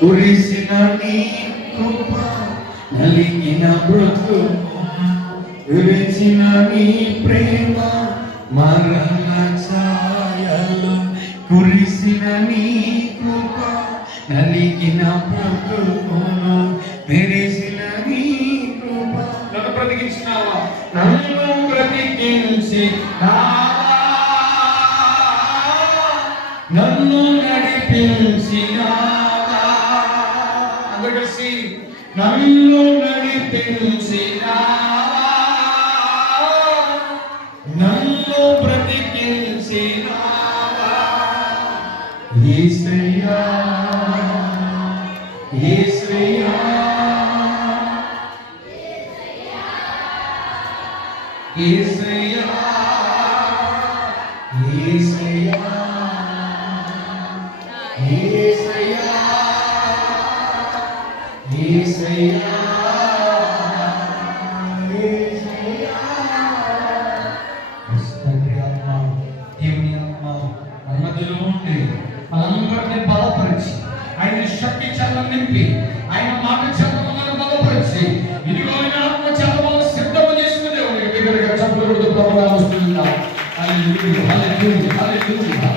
కురిసిన నీ కృప నలిగిన బ్రతుకు కురిసిన నీ ప్రేమ మరణ ఛాయలు కురిసిన నీ కృప నలిగిన బ్రతుకును తెరిసిన నీ కృప నన్ను బ్రతికించినావా నన్ను బ్రతికించినావా నన్ను నడిపించినావా అందరూ కలిసి నన్ను నడిపించినావా నన్ను బ్రతికించినావా యేసయ్యా యేసయ్యా యేసయ్యా యేసయ్యా యేసయ్యా యేసయ్యా దేవుని ఆత్మ మన మధ్యలో ఉండి మనందరినీ బలపరిచి ఆయన శక్తి చల్లని నింపి ఆయన మాట చల్లమని బలపరిచి ఇదిగో ఆయన ఆత్మ చల్లమని సిద్ధము చేసుకుని దేవునికి దగ్గరగా చప్పట్లు కొడుతూ ప్రభువుగా వస్తున్నాం. హల్లెలూయా హల్లెలూయా హల్లెలూయా.